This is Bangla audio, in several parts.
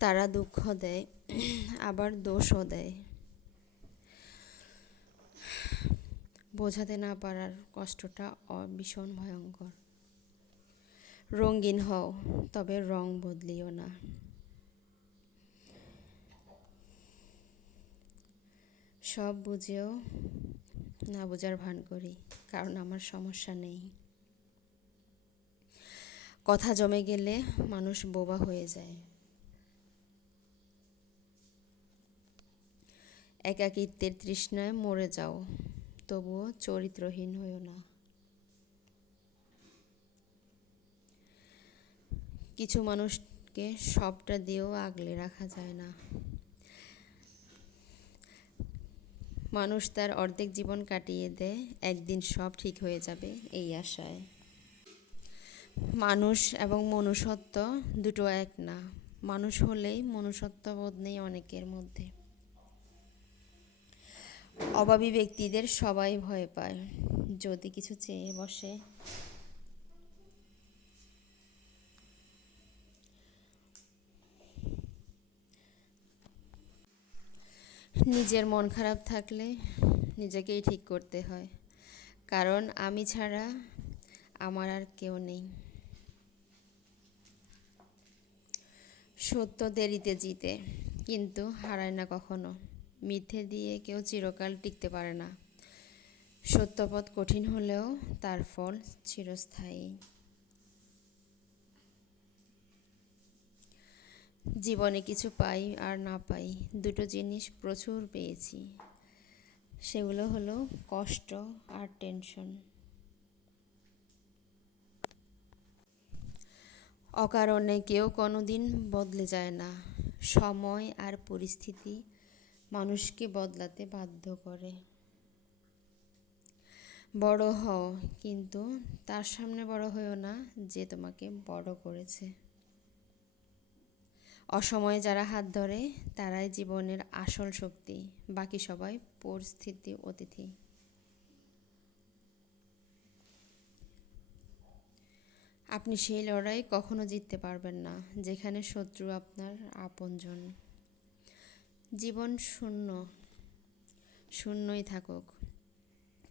তারা দুঃখ দেয়, আবার দোষও দেয়। বোঝাতে না পারার কষ্টটা ভীষণ ভয়ঙ্কর। রঙিন হও, তবে রং বদলিও না। সব বুঝেও না বোঝার ভান করি, কারণ আমার সমস্যা নেই। কথা জমে গেলে মানুষ বোবা হয়ে যায়। একাকিত্বের তৃষ্ণায় মরে যাও, তবুও চরিত্রহীন হইও না। কিছু মানুষকে সবটা দিয়েও আগলে রাখা যায় না। মানুষ তার অর্ধেক জীবন কাটিয়ে দেয় একদিন সব ঠিক হয়ে যাবে এই আশায়। মানুষ এবং মনুষ্যত্ব দুটো এক না। মানুষ হলেই মনুষ্যত্ববোধ নেই অনেকের মধ্যে। অভাবী ব্যক্তিদের সবাই ভয় পায়। যদি কিছু চেয়ে বসে, নিজের মন খারাপ থাকলে নিজেকেই ঠিক করতে হয়, কারণ আমি ছাড়া আমার আর কেউ নেই। সত্য দেরিতে জিতে, কিন্তু হারায় না কখনো। মিথ্যে দিয়ে কেউ চিরকাল টিকতে পারে না। সত্যপথ কঠিন হলেও তার ফল চিরস্থায়ী। জীবনে কিছু পাই আর না পাই, দুটো জিনিস প্রচুর পেয়েছি। সেগুলো হলো কষ্ট আর টেনশন। অকারণে কেউ কোনোদিন বদলে যায় না। সময় আর পরিস্থিতি মানুষকে বদলাতে বাধ্য করে। বড় হও, কিন্তু তার সামনে বড় হইও না যে তোমাকে বড় করেছে। অসময়ে যারা হাত ধরে তারাই জীবনের আসল শক্তি, বাকি সবাই পরিস্থিতি অতিথি। আপনি সেই লড়াই কখনো জিততে পারবেন না যেখানে শত্রু আপনার আপনজন। জীবন শূন্যই থাকুক,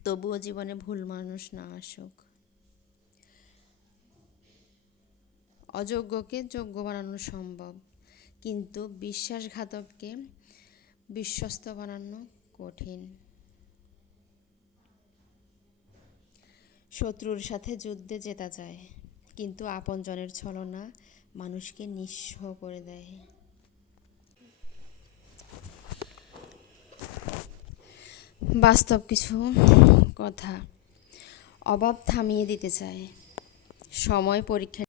তবুও জীবনে ভুল মানুষ না আসুক। অযোগ্যকে যোগ্য বানানো সম্ভব, কিন্তু বিশ্বাসঘাতককে বিশ্বস্ত বানানো কঠিন। শত্রুর সাথে যুদ্ধে জেতা যায়, কিন্তু আপনজনের ছলনা মানুষকে নিঃস্ব করে দেয়। বাস্তব কিছু কথা অভাব থামিয়ে দিতে চায়, সময় পরীক্ষা